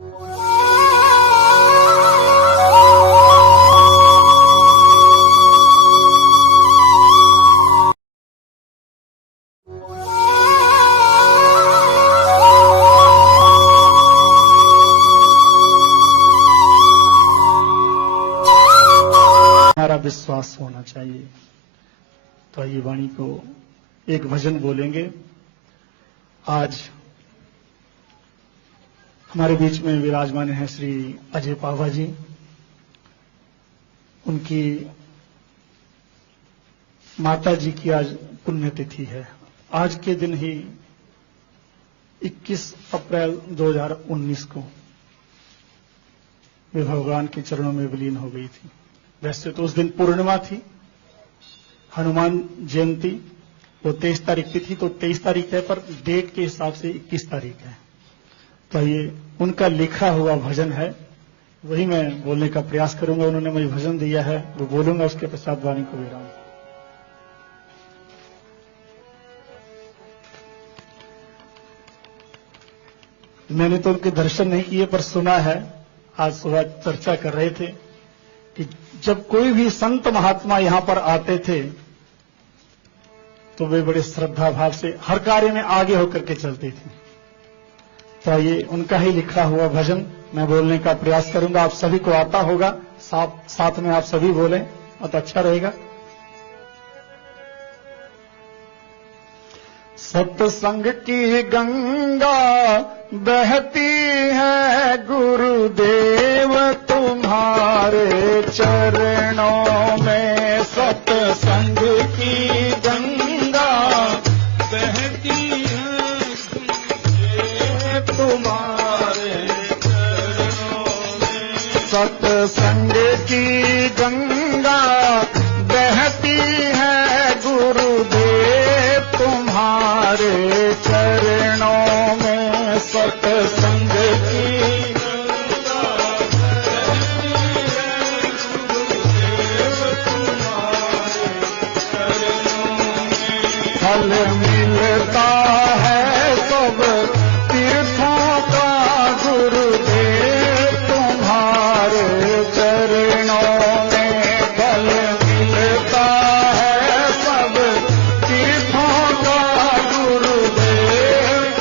हमारा विश्वास होना चाहिए। तो ये वाणी को एक भजन बोलेंगे। आज हमारे बीच में विराजमान हैं श्री अजय पावा जी। उनकी माता जी की आज पुण्यतिथि है। आज के दिन ही 21 अप्रैल 2019 को वे भगवान के चरणों में विलीन हो गई थी। वैसे तो उस दिन पूर्णिमा थी, हनुमान जयंती, वो 23 तारीख की थी, तो 23 तारीख है, पर डेट के हिसाब से 21 तारीख है। तो ये उनका लिखा हुआ भजन है, वही मैं बोलने का प्रयास करूंगा। उन्होंने मुझे भजन दिया है, वो बोलूंगा, उसके पश्चात वाणी को विराम। मैंने तो उनके दर्शन नहीं किए, पर सुना है। आज सुबह चर्चा कर रहे थे कि जब कोई भी संत महात्मा यहां पर आते थे तो वे बड़े श्रद्धा भाव से हर कार्य में आगे होकर के चलते थे। तो ये उनका ही लिखा हुआ भजन मैं बोलने का प्रयास करूंगा। आप सभी को आता होगा, साथ में आप सभी बोलें तो अच्छा रहेगा। सत्संग की गंगा बहती है गुरुदेव तुम्हारे चरणों में। सत्संग की गंगा बहती है तुम्हारे चरणों में। सत्संग की गंगा बहती है गुरुदेव तुम्हारे चरणों में। सत्संग की गंगा बहती है गुरुदेव तुम्हारे चरणों में। फल मिलता है सब तीर्थों का गुरुदेव तुम्हारे चरणों में। फल मिलता है सब तीर्थों का गुरुदेव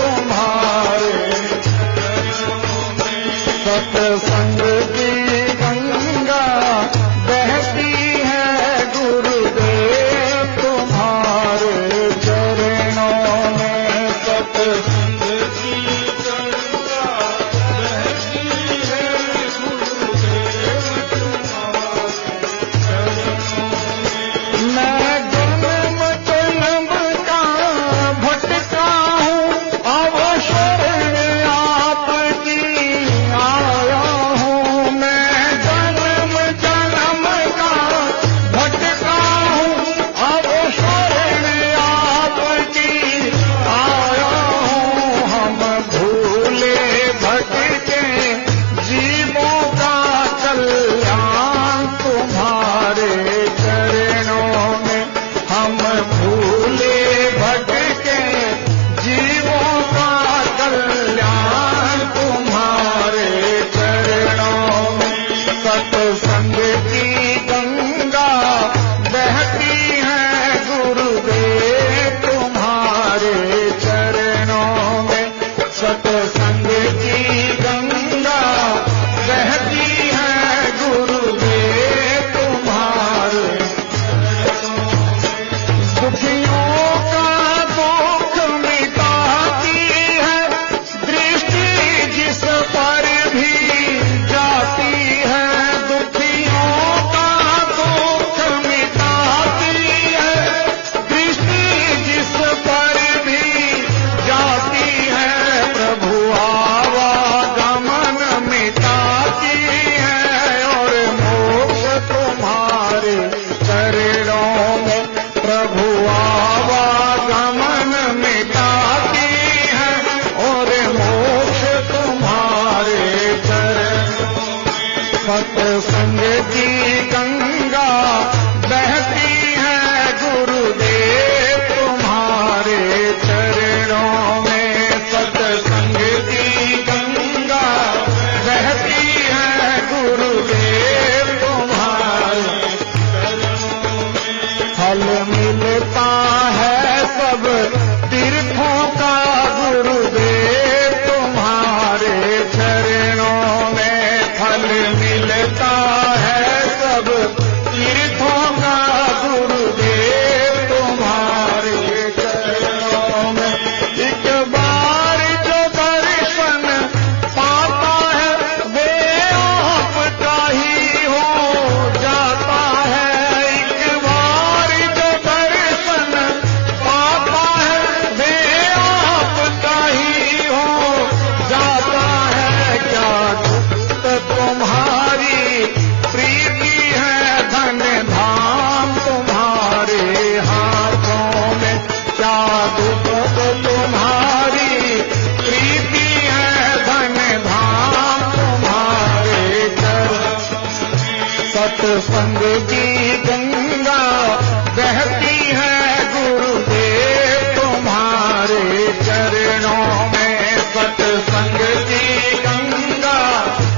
सत्संग की गंगा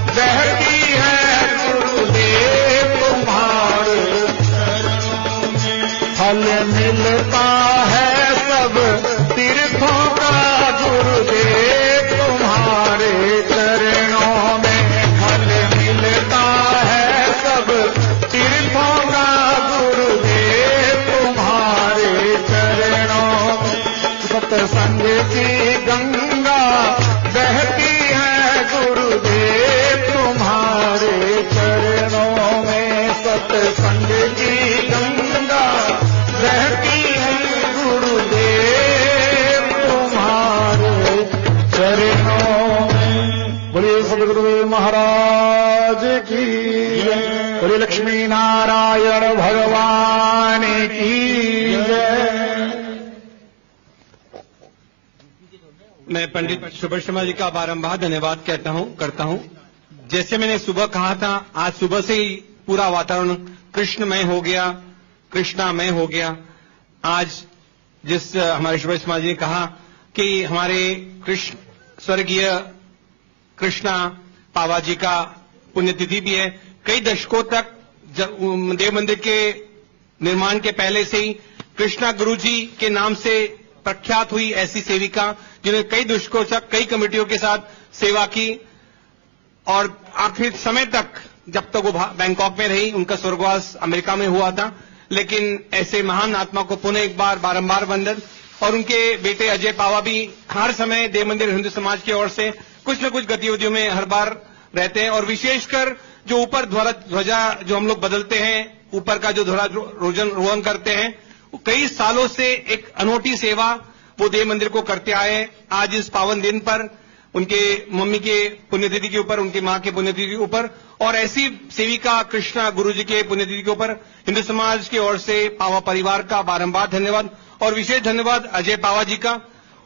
बहती है गुरुदेव तुम्हारे चरणों में। फल मिलता है सब तीर्थों का गुरुदेव तुम्हारे चरणों में। फल मिलता है सब तीर्थों का गुरुदेव तुम्हारे चरणों में। सत्संग की गंगा बहती है गुरुदेव तुम्हारे चरणों में। सत्संग की गंगा बहती है गुरुदेव तुम्हारे चरणों में। बोलिए सदगुरुदेव महाराज की जय। बोलिए लक्ष्मी नारायण भगवान की जय। मैं पंडित सुभाष शर्मा जी का बारंबार धन्यवाद करता हूं। जैसे मैंने सुबह कहा था, आज सुबह से ही पूरा वातावरण कृष्णमय हो गया, कृष्णामय हो गया। आज जिस हमारे सुभाष शर्मा जी ने कहा कि हमारे कृष्ण स्वर्गीय कृष्णा पावा जी का पुण्यतिथि भी है। कई दशकों तक देव मंदिर के निर्माण के पहले से ही कृष्णा गुरु जी के नाम से प्रख्यात हुई ऐसी सेविका जिन्होंने कई दशकों तक कई कमेटियों के साथ सेवा की और आखिर समय तक जब तक वो बैंकॉक में रही, उनका स्वर्गवास अमेरिका में हुआ था। लेकिन ऐसे महान आत्मा को पुनः एक बार बारंबार वंदन। और उनके बेटे अजय पावा भी हर समय देव मंदिर हिंदू समाज की ओर से कुछ न कुछ गतिविधियों में हर बार रहते हैं। और विशेषकर जो ऊपर ध्वजा जो हम लोग बदलते हैं, ऊपर का जो ध्वजारोहण करते हैं, कई सालों से एक अनोखी सेवा वो देव मंदिर को करते आए हैं। आज इस पावन दिन पर उनके मम्मी के पुण्यतिथि के ऊपर, उनकी मां के पुण्यतिथि के ऊपर और ऐसी सेविका कृष्णा गुरु जी के पुण्यतिथि के ऊपर हिंदू समाज की ओर से पावा परिवार का बारंबार धन्यवाद। और विशेष धन्यवाद अजय पावा जी का।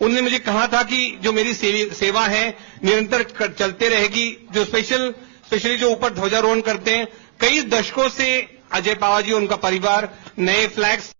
उन्होंने मुझे कहा था कि जो मेरी सेवा है निरंतर चलते रहेगी। जो स्पेशली जो ऊपर ध्वजारोहण करते हैं, कई दशकों से अजय पावा जी और उनका परिवार नए फ्लैग्स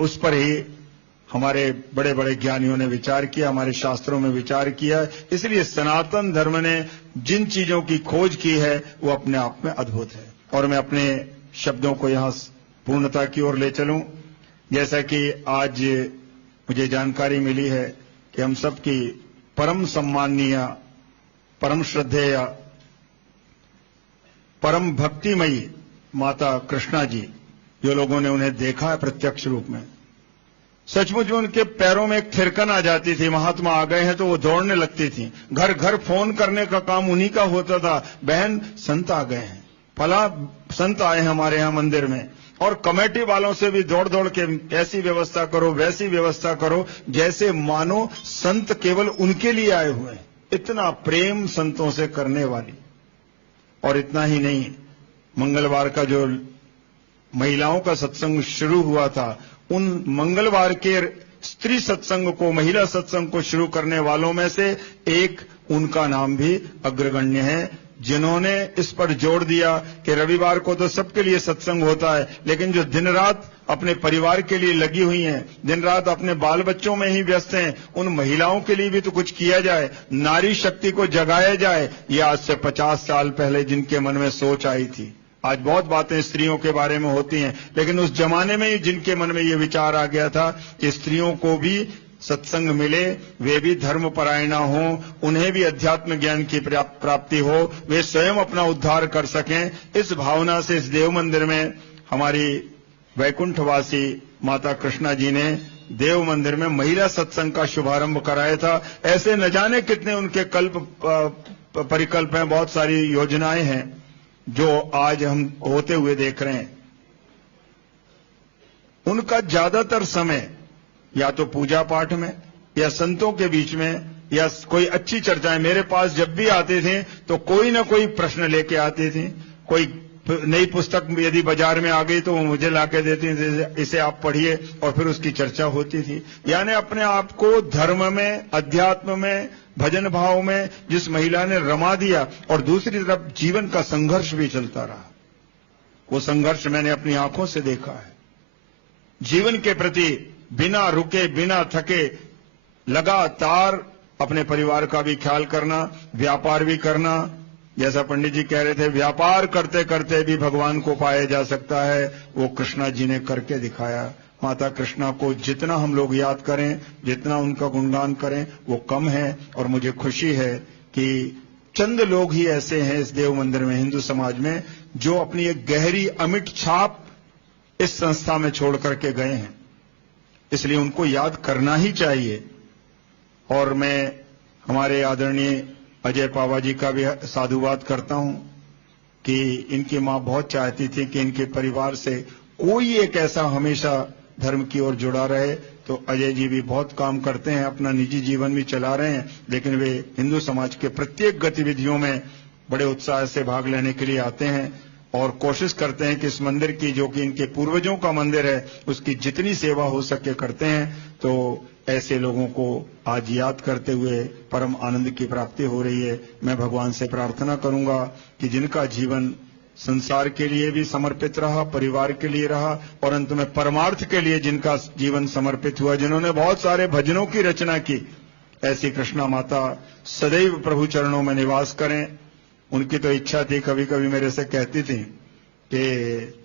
उस पर ही हमारे बड़े बड़े ज्ञानियों ने विचार किया, हमारे शास्त्रों में विचार किया। इसलिए सनातन धर्म ने जिन चीजों की खोज की है वो अपने आप में अद्भुत है। और मैं अपने शब्दों को यहां पूर्णता की ओर ले चलूं। जैसा कि आज मुझे जानकारी मिली है कि हम सब की परम सम्माननीय, परम श्रद्धेय, परम भक्तिमयी माता कृष्णा जी, जो लोगों ने उन्हें देखा है प्रत्यक्ष रूप में, सचमुच में उनके पैरों में एक थिरकन आ जाती थी। महात्मा आ गए हैं तो वो दौड़ने लगती थी। घर घर फोन करने का काम उन्हीं का होता था, बहन संत आ गए हैं, फला संत आए हैं हमारे यहाँ मंदिर में। और कमेटी वालों से भी दौड़ दौड़ के ऐसी व्यवस्था करो, वैसी व्यवस्था करो, जैसे मानो संत केवल उनके लिए आए हुए हैं। इतना प्रेम संतों से करने वाली। और इतना ही नहीं, मंगलवार का जो महिलाओं का सत्संग शुरू हुआ था, उन मंगलवार के स्त्री सत्संग को, महिला सत्संग को शुरू करने वालों में से एक उनका नाम भी अग्रगण्य है, जिन्होंने इस पर जोर दिया कि रविवार को तो सबके लिए सत्संग होता है, लेकिन जो दिन रात अपने परिवार के लिए लगी हुई हैं, दिन रात अपने बाल बच्चों में ही व्यस्त हैं, उन महिलाओं के लिए भी तो कुछ किया जाए, नारी शक्ति को जगाया जाए। ये आज से 50 साल पहले जिनके मन में सोच आई थी। आज बहुत बातें स्त्रियों के बारे में होती हैं, लेकिन उस जमाने में ही जिनके मन में ये विचार आ गया था कि स्त्रियों को भी सत्संग मिले, वे भी धर्मपरायणा हो, उन्हें भी अध्यात्म ज्ञान की प्राप्ति हो, वे स्वयं अपना उद्धार कर सकें, इस भावना से इस देव मंदिर में हमारी वैकुंठवासी माता कृष्णा जी ने देव मंदिर में महिला सत्संग का शुभारंभ कराया था। ऐसे न जाने कितने उनके कल्प परिकल्प हैं, बहुत सारी योजनाएं हैं जो आज हम होते हुए देख रहे हैं। उनका ज्यादातर समय या तो पूजा पाठ में, या संतों के बीच में, या कोई अच्छी चर्चाएं, मेरे पास जब भी आते थे तो कोई ना कोई प्रश्न लेके आते थे। कोई नई पुस्तक यदि बाजार में आ गई तो वो मुझे लाके देती थी, इसे आप पढ़िए, और फिर उसकी चर्चा होती थी। यानी अपने आप को धर्म में, अध्यात्म में, भजन भाव में जिस महिला ने रमा दिया, और दूसरी तरफ जीवन का संघर्ष भी चलता रहा। वो संघर्ष मैंने अपनी आंखों से देखा है। जीवन के प्रति बिना रुके, बिना थके, लगातार अपने परिवार का भी ख्याल करना, व्यापार भी करना। जैसा पंडित जी कह रहे थे, व्यापार करते करते भी भगवान को पाया जा सकता है, वो कृष्णा जी ने करके दिखाया। माता कृष्णा को जितना हम लोग याद करें, जितना उनका गुणगान करें, वो कम है। और मुझे खुशी है कि चंद लोग ही ऐसे हैं इस देव मंदिर में, हिंदू समाज में, जो अपनी एक गहरी अमिट छाप इस संस्था में छोड़ करके गए हैं। इसलिए उनको याद करना ही चाहिए। और मैं हमारे आदरणीय अजय पावा जी का भी साधुवाद करता हूं कि इनकी मां बहुत चाहती थी कि इनके परिवार से कोई एक ऐसा हमेशा धर्म की ओर जुड़ा रहे। तो अजय जी भी बहुत काम करते हैं, अपना निजी जीवन भी चला रहे हैं, लेकिन वे हिंदू समाज के प्रत्येक गतिविधियों में बड़े उत्साह से भाग लेने के लिए आते हैं और कोशिश करते हैं कि इस मंदिर की, जो कि इनके पूर्वजों का मंदिर है, उसकी जितनी सेवा हो सके करते हैं। तो ऐसे लोगों को आज याद करते हुए परम आनंद की प्राप्ति हो रही है। मैं भगवान से प्रार्थना करूंगा कि जिनका जीवन संसार के लिए भी समर्पित रहा, परिवार के लिए रहा, और अंत में परमार्थ के लिए जिनका जीवन समर्पित हुआ, जिन्होंने बहुत सारे भजनों की रचना की, ऐसी कृष्णा माता सदैव प्रभु चरणों में निवास करें। उनकी तो इच्छा थी, कभी कभी मेरे से कहती थी कि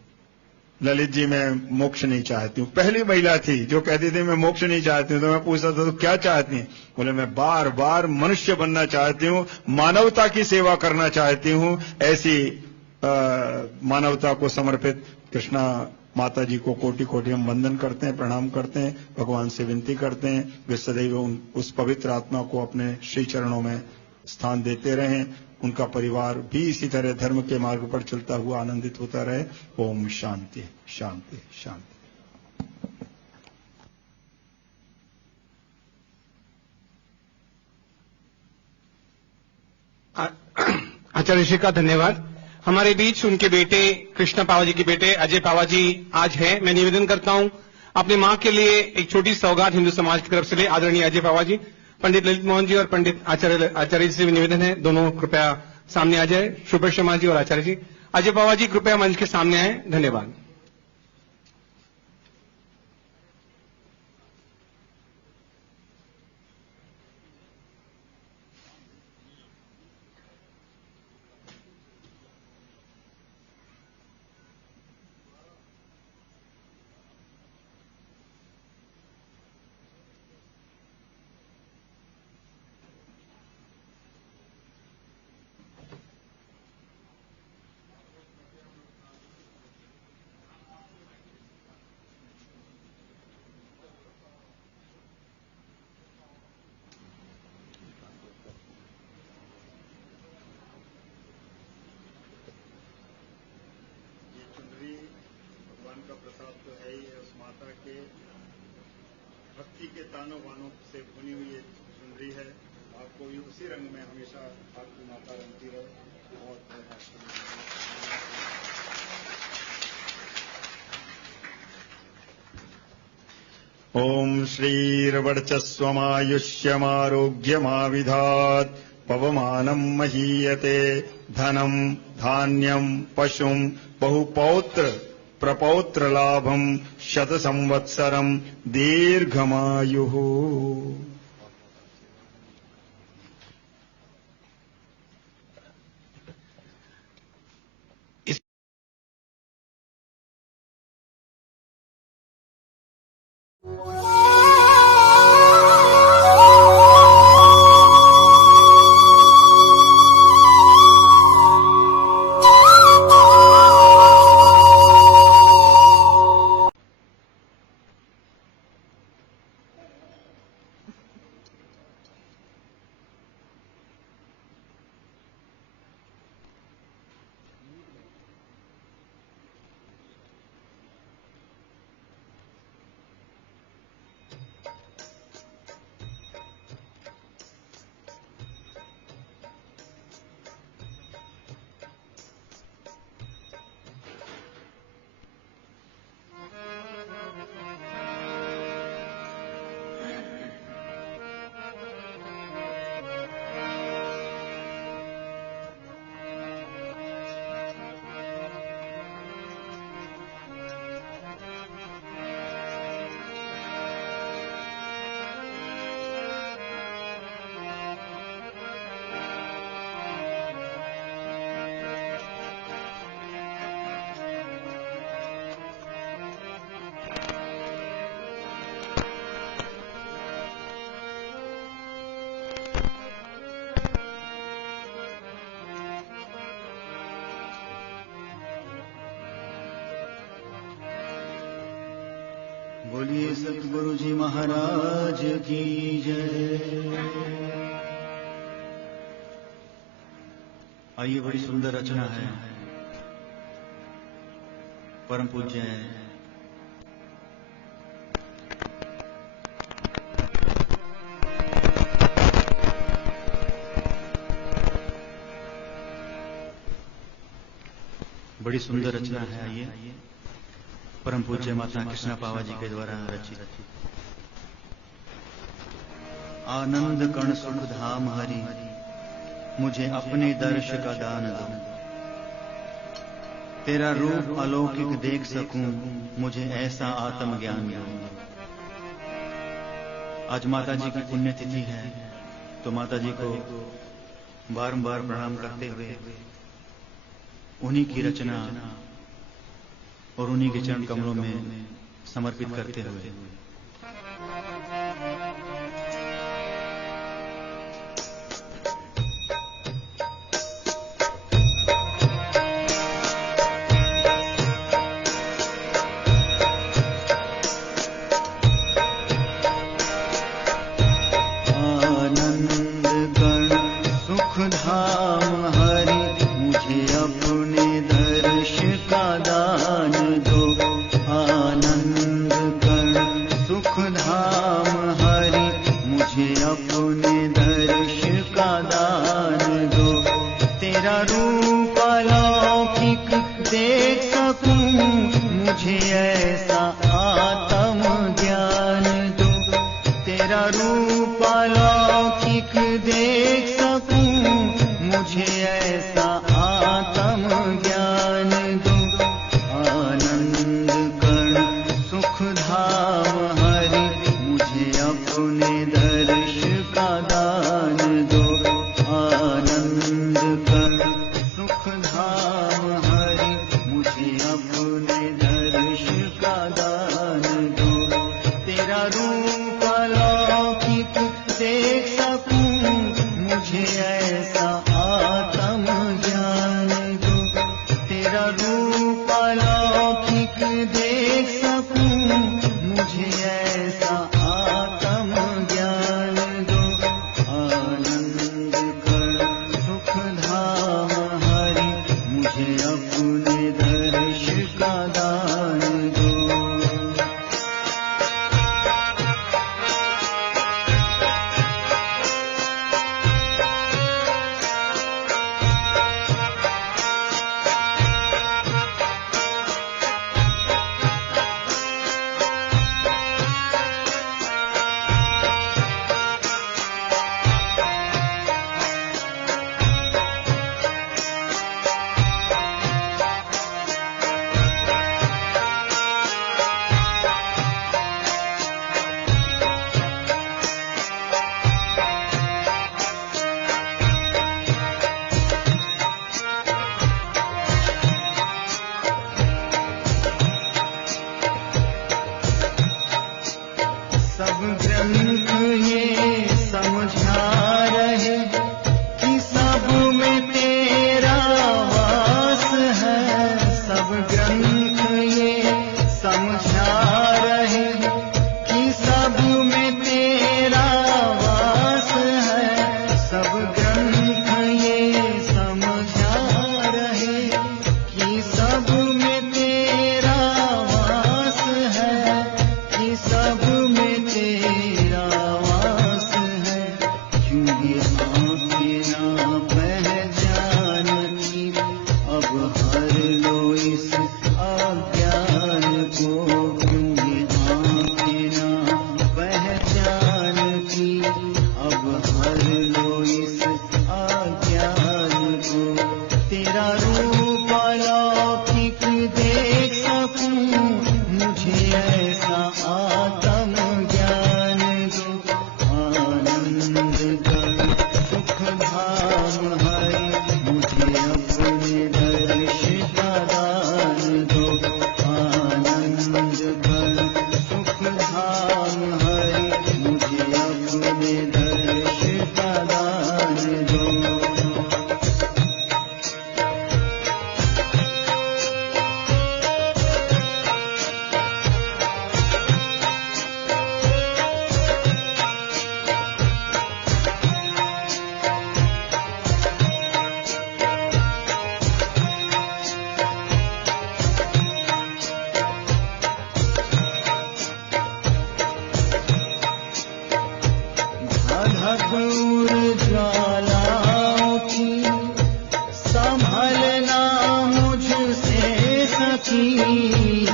ललित जी मैं मोक्ष नहीं चाहती हूँ। पहली महिला थी जो कहती थी मैं मोक्ष नहीं चाहती हूँ। तो मैं पूछता था तो क्या चाहती हैं? बोले मैं बार बार मनुष्य बनना चाहती हूँ, मानवता की सेवा करना चाहती हूँ। ऐसी मानवता को समर्पित कृष्णा माता जी को कोटि कोटि हम वंदन करते हैं, प्रणाम करते हैं, भगवान से विनती करते हैं वे सदैव उस पवित्र आत्मा को अपने श्री चरणों में स्थान देते रहें। उनका परिवार भी इसी तरह धर्म के मार्ग पर चलता हुआ आनंदित होता रहे। ओम शांति शांति शांति। आचार्य श्री का धन्यवाद। हमारे बीच उनके बेटे कृष्णा पावा जी के बेटे अजय पावा जी आज हैं। मैं निवेदन करता हूं अपनी मां के लिए एक छोटी सौगात हिंदू समाज की तरफ से ले। आदरणीय अजय पावा जी, पंडित ललित मोहन जी और पंडित आचार्य जी से भी निवेदन है, दोनों कृपया सामने आ जाए। सुब्रत शर्मा जी और आचार्य जी। अजय पावा जी कृपया मंच के सामने आए। धन्यवाद। प्रसाद तो है ही है, उस माता के भक्ति के तानों बानों से बुनी हुई ये चुनरी है। आपको भी उसी रंग में हमेशा आपकी माता रंगती रहे। बहुत ओम श्रीर्वर्चस्वमायुष्यमारोग्यमाविधात् पवमानं महीयते धनं धान्यं पशुं बहुपौत्र प्रपौत्र लाभं शत संवत्सरं दीर्घमायुः। बोलिए सतगुरु जी महाराज की जय। आइए, बड़ी सुंदर रचना है। परम पूज्य बड़ी सुंदर रचना है। आइए, परम पूज्य माता कृष्णा पावा जी के द्वारा रचित। आनंद कण सुख धाम हरि, मुझे अपने दर्श का दान दो। तेरा रूप अलौकिक देख सकूं, मुझे ऐसा आत्मज्ञान दो। आज माता जी की पुण्यतिथि है, तो माता जी को बारंबार प्रणाम करते हुए उन्हीं की रचना और उन्हीं के चरण कमलों में समर्पित करते हुए अपने दर्श का दान दो। सकी,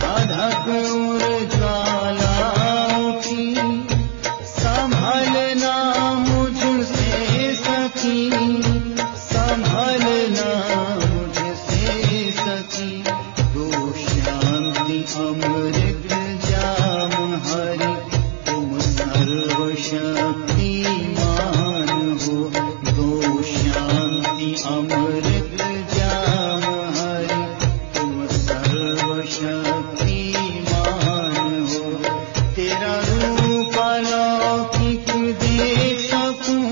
अधक और ज्वालाओं की संभलना मुझसे सकी, संभलना मुझसे सकी। दो शांति अमृत जाम हरि, तुम सर्वशक्तिमान हो। दो शांति अमृत जाम हरि, तुम सर्वशक्तिमान हो। तेरा रूप अलौकिक देख सकूं,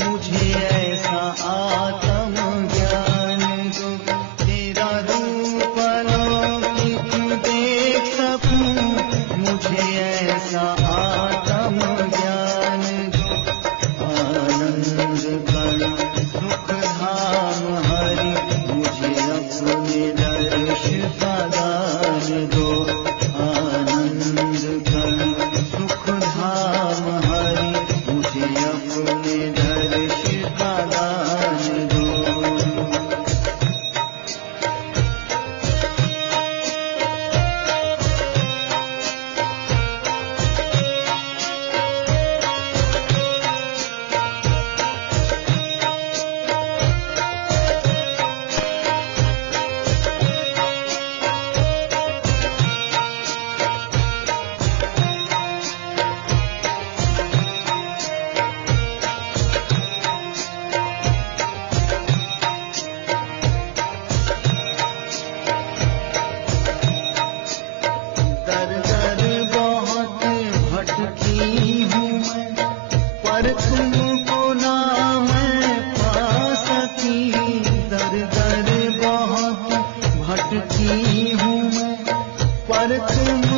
मुझे ऐसा आत्म ज्ञान दो। तेरा रूप अलौकिक देख सकूं, मुझे ऐसा आत्म ज्ञान दो। आनंद कण सुख धाम हरि, मुझे अपने दर्श प्रदान दो। आनंद कण सुख धाम हरि, मुझे अपने दर्श प्रदान दो। दर दर बहुत भटकी हूँ मैं, पर तुमको ना मैं पा सकी। दर दर बहुत भटकी हूँ मैं, पर तुम